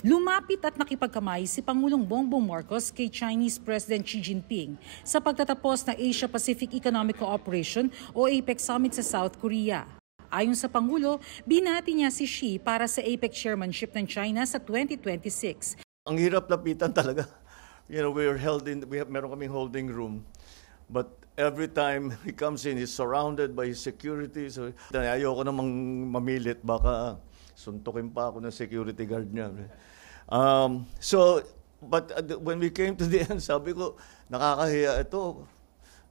Lumapit at nakipagkamay si Pangulong Bongbong Marcos kay Chinese President Xi Jinping sa pagtatapos ng Asia-Pacific Economic Cooperation o APEC Summit sa South Korea. Ayon sa Pangulo, binati niya si Xi para sa APEC chairmanship ng China sa 2026. Ang hirap lapitan talaga. Meron kaming holding room. But every time he comes in, he's surrounded by his security. So, ayoko namang mamilit, baka suntukin pa ako ng security guard niya. But when we came to the end, sabi ko, nakakahiya ito.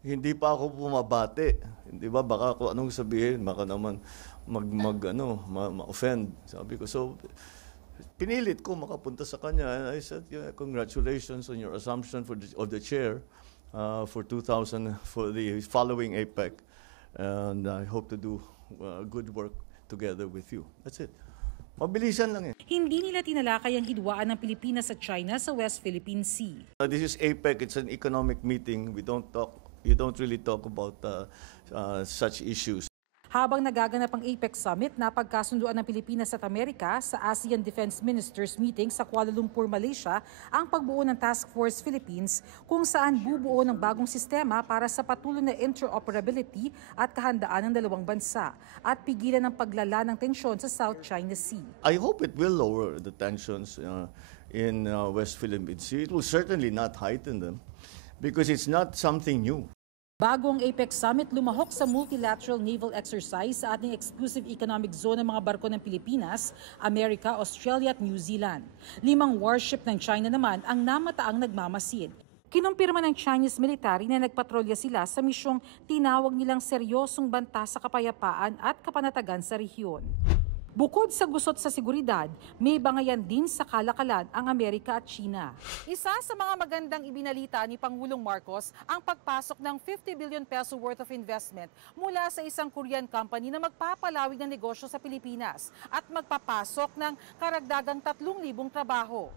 Hindi pa ako bumabati. Hindi ba? Baka kung anong sabihin, baka naman ma-offend. Sabi ko, so pinilit ko makapunta sa kanya. And I said, yeah, congratulations on your assumption of the chair for the following APEC. And I hope to do good work together with you. That's it. Mabilisan lang eh. Hindi nila tinalakay ang hidwaan ng Pilipinas sa China sa West Philippine Sea. This is APEC. It's an economic meeting. You don't really talk about such issues. Habang nagaganap ang APEC Summit, napagkasunduan ng Pilipinas at Amerika sa ASEAN Defense Ministers Meeting sa Kuala Lumpur, Malaysia, ang pagbuo ng Task Force Philippines kung saan bubuo ng bagong sistema para sa patuloy na interoperability at kahandaan ng dalawang bansa at pigilan ang paglala ng tensyon sa South China Sea. I hope it will lower the tensions in West Philippine Sea. It will certainly not heighten them because it's not something new. Bago ang APEC Summit, lumahok sa multilateral naval exercise sa ating exclusive economic zone ng mga barko ng Pilipinas, Amerika, Australia at New Zealand. 5 warship ng China naman ang namataang nagmamasid. Kinumpirma ng Chinese military na nagpatrolya sila sa misyong tinawag nilang seryosong banta sa kapayapaan at kapanatagan sa rehiyon. Bukod sa gusot sa seguridad, may bangayan din sa kalakalan ang Amerika at China. Isa sa mga magandang ibinalita ni Pangulong Marcos ang pagpasok ng 50 billion peso worth of investment mula sa isang Korean company na magpapalawig ng negosyo sa Pilipinas at magpapasok ng karagdagang 3,000 trabaho.